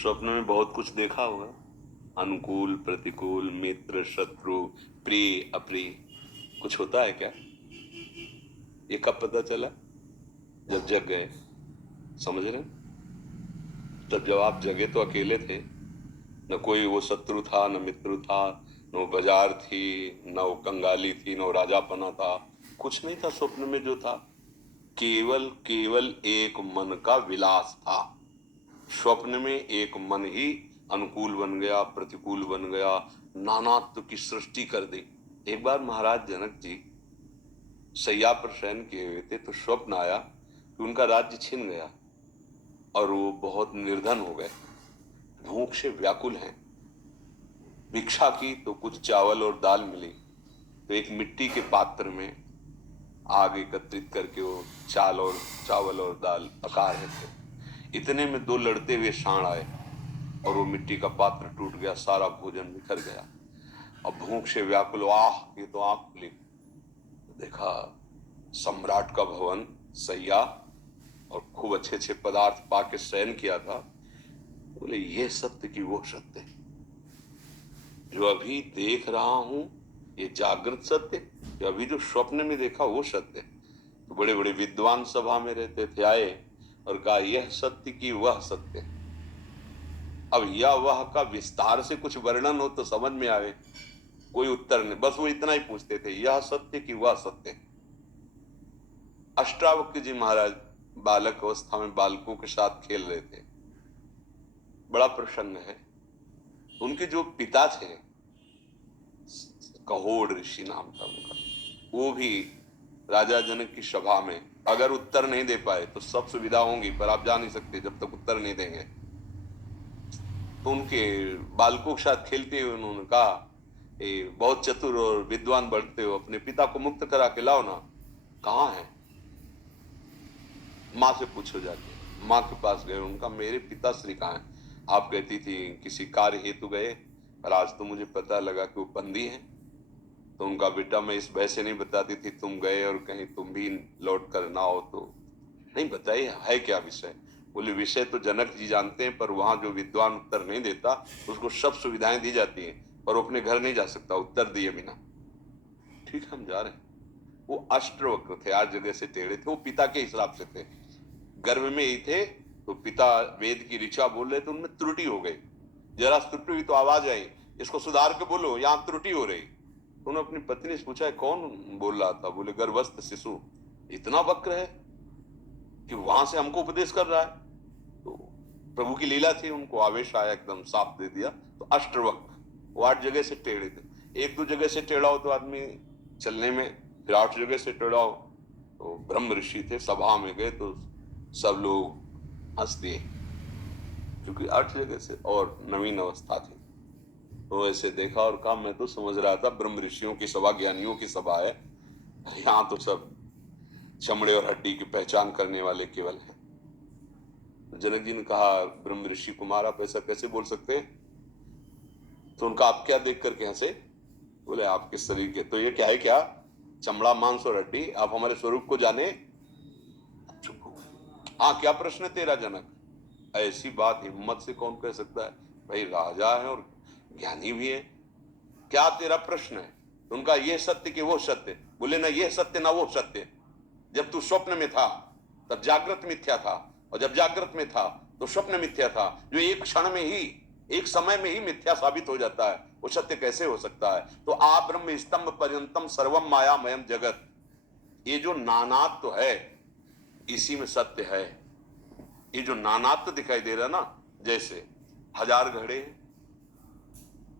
स्वप्न में बहुत कुछ देखा होगा, अनुकूल प्रतिकूल, मित्र शत्रु, प्रिय अप्रिय। कुछ होता है क्या? ये कब पता चला? जब जग गए। समझ रहे हैं? तब जब आप जगे तो अकेले थे, न कोई वो शत्रु था, न मित्र था, न वो बाजार थी, न वो कंगाली थी, न वो राजापना था। कुछ नहीं था स्वप्न में जो था, केवल केवल एक मन का विलास था। स्वप्न में एक मन ही अनुकूल बन गया, प्रतिकूल बन गया, नानात्व की सृष्टि कर दी। एक बार महाराज जनक जी शैया पर शयन किए हुए थे तो स्वप्न आया कि उनका राज्य छिन गया और वो बहुत निर्धन हो गए, भूख से व्याकुल हैं। भिक्षा की तो कुछ चावल और दाल मिली, तो एक मिट्टी के पात्र में आग एकत्रित करके वो चावल और दाल पका रहे थे। इतने में दो लड़ते हुए सांड आए और वो मिट्टी का पात्र टूट गया, सारा भोजन बिखर गया। अब भूख से व्याकुल, आह, ये तो आंख खुली, देखा सम्राट का भवन, सैया और खूब अच्छे अच्छे पदार्थ पाके शयन किया था। बोले ये सत्य की वो सत्य जो अभी देख रहा हूं, ये जागृत सत्य, जो अभी जो स्वप्न में देखा वो सत्य। तो बड़े बड़े विद्वान सभा में रहते थे, आए और कहा यह सत्य की वह सत्य। अब यह वह का विस्तार से कुछ वर्णन हो तो समझ में आवे। कोई उत्तर नहीं, बस वो इतना ही पूछते थे, यह सत्य की वह सत्य। अष्टावक्र जी महाराज बालक अवस्था में बालकों के साथ खेल रहे थे। बड़ा प्रसन्न है। उनके जो पिता थे, कहोड़ ऋषि नाम था उनका, वो भी राजा जनक की सभा में अगर उत्तर नहीं दे पाए तो सब सुविधा होंगी, पर आप जा नहीं सकते जब तक उत्तर नहीं देंगे। तो उनके बालकों के साथ खेलते हुए उन्होंने कहा, बहुत चतुर और विद्वान बढ़ते हो, अपने पिता को मुक्त करा के लाओ ना। कहाँ है? माँ से पूछो जाके। माँ के पास गए, उनका मेरे पिता श्री कहाँ है? आप कहती थी किसी कार्य हेतु गए, पर आज तो मुझे पता लगा कि वो बंदी हैं। तो उनका बेटा मैं इस भय से नहीं बताती थी तुम गए और कहीं तुम भी लौट कर ना हो तो। नहीं बताइए है क्या विषय? बोले विषय तो जनक जी जानते हैं, पर वहां जो विद्वान उत्तर नहीं देता उसको सब सुविधाएं दी जाती हैं, पर वो अपने घर नहीं जा सकता उत्तर दिए बिना। ठीक है, हम जा रहे हैं। वो अष्टवक्र थे, आज जगह से टेढ़े थे, वो पिता के हिसाब से थे, गर्भ में ही थे। तो पिता वेद की ऋचा बोल रहे थे, उनमें त्रुटि हो गई, जरा त्रुटि हुई तो आवाज आई, इसको सुधार के बोलो, यहां त्रुटि हो रही। तो उन्होंने अपनी पत्नी से पूछा कौन बोल रहा था? बोले गर्भस्थ शिशु इतना वक्र है कि वहां से हमको उपदेश कर रहा है। तो प्रभु की लीला थी, उनको आवेश आया, एकदम साफ दे दिया। तो अष्टवक्र, वो 8 जगह से टेढ़े थे। 1-2 जगह से टेढ़ा हो तो आदमी चलने में, फिर 8 जगह से टेढ़ा हो। तो ब्रह्म ऋषि थे, सभा में गए तो सब लोग हंस दिए, क्योंकि 8 जगह से और नवीन अवस्था थी। तो ऐसे देखा और कहा मैं तो समझ रहा था ब्रह्म ऋषियों की सभा, ज्ञानियों की सभा है, यहाँ तो सब चमड़े और हड्डी की पहचान करने वाले केवल हैं। तो जनक जी ने कहा ब्रह्म ऋषि कुमार आप ऐसा कैसे बोल सकते हैं? तो उनका आप क्या देख करके हंसे? बोले आपके शरीर के, तो ये क्या है, क्या चमड़ा मांस और हड्डी? आप हमारे स्वरूप को जाने? हाँ, क्या प्रश्न है तेरा जनक? ऐसी बात हिम्मत से कौन कह सकता है? भाई राजा है और ज्ञानी भी है, क्या तेरा प्रश्न है? तो उनका ये सत्य कि वो सत्य। बोले ना ये सत्य ना वो सत्य। जब तू स्वप्न में था तब जागृत मिथ्या था, और जब जागृत में था तो स्वप्न मिथ्या था, जो एक क्षण में ही, एक समय में ही मिथ्या साबित हो जाता है, वो सत्य कैसे हो सकता है? तो आ ब्रह्म स्तंभ पर्यंतम सर्वम मायामयम जगत, ये जो नानात्व तो है इसी में सत्य है। ये जो नानात्व तो दिखाई दे रहा ना, जैसे 1000 घड़े हैं,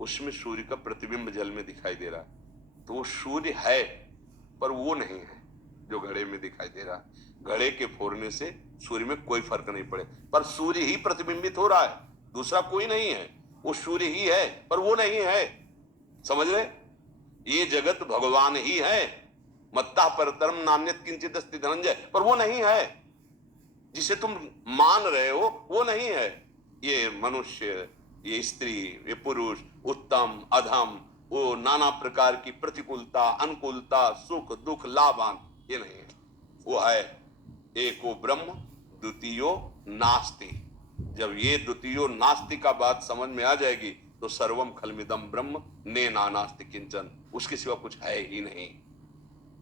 उसमें सूर्य का प्रतिबिंब जल में दिखाई दे रहा है, तो वो सूर्य है पर वो नहीं है जो घड़े में दिखाई दे रहा है। घड़े के फोड़ने से सूर्य में कोई फर्क नहीं पड़े, पर सूर्य ही प्रतिबिंबित हो रहा है, दूसरा कोई नहीं है। वो सूर्य ही है पर वो नहीं है। समझ रहे? ये जगत भगवान ही है, मत्ता परतरम नान्यत किंचित अस्ति धनंजय, पर वो नहीं है। जिसे तुम मान रहे हो वो नहीं है। ये मनुष्य, ये स्त्री, ये पुरुष, उत्तम अधम, वो नाना प्रकार की प्रतिकूलता अनुकूलता, सुख दुख लाभान, ये नहीं है। वो है एको ब्रह्म द्वितीयो नास्ति, जब ये द्वितीयो नास्ति का बात समझ में आ जाएगी तो सर्वम खलमिदम ब्रह्म ने नानास्ति किंचन, उसके सिवा कुछ है ही नहीं।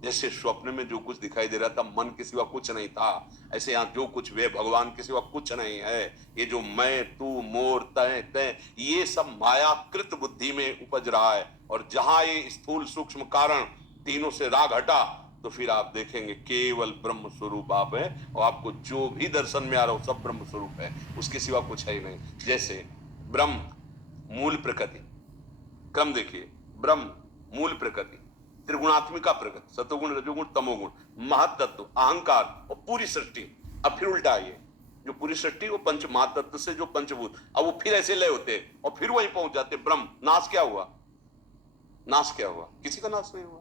जैसे स्वप्न में जो कुछ दिखाई दे रहा था मन के सिवा कुछ नहीं था, ऐसे यहाँ जो कुछ वे भगवान के सिवा कुछ नहीं है। ये जो मैं तू मोर तय तय ये सब मायाकृत बुद्धि में उपज रहा है, और जहां ये स्थूल सूक्ष्म कारण तीनों से राग हटा तो फिर आप देखेंगे केवल ब्रह्म स्वरूप आप है, और आपको जो भी दर्शन में आ रहा हो सब ब्रह्म स्वरूप है, उसके सिवा कुछ है ही नहीं। जैसे ब्रह्म मूल प्रकृति, क्रम देखिए, ब्रह्म मूल प्रकृति, त्रिगुणात्मिका प्रकृति, सतोगुण रजोगुण तमोगुण, महत्तत्व अहंकार और पूरी सृष्टि। अब फिर उल्टा आइए, जो पूरी सृष्टि वो पंच महातत्व से जो पंचभूत, अब वो फिर ऐसे लय होते और फिर वहीं पहुंच जाते ब्रह्म। नाश क्या हुआ? नाश क्या हुआ? किसी का नाश नहीं हुआ।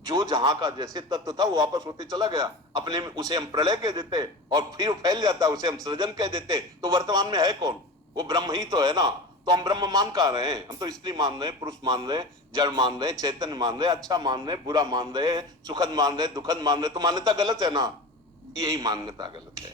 जो जहां का जैसे तत्व था वो वापस होते चला गया अपने में, उसे हम प्रलय कह देते और फिर फैल जाता, उसे हम सृजन कह देते। तो वर्तमान में है कौन? वो ब्रह्म ही तो है ना। तो हम ब्रह्म मान कहां रहे हैं? हम तो स्त्री मान रहे हैं, पुरुष मान रहे हैं, जड़ मान रहे हैं, चैतन्य मान रहे हैं, अच्छा मान रहे हैं, बुरा मान रहे हैं, सुखद मान रहे हैं, दुखद मान रहे हैं। तो मान्यता गलत है ना, यही मान्यता गलत है।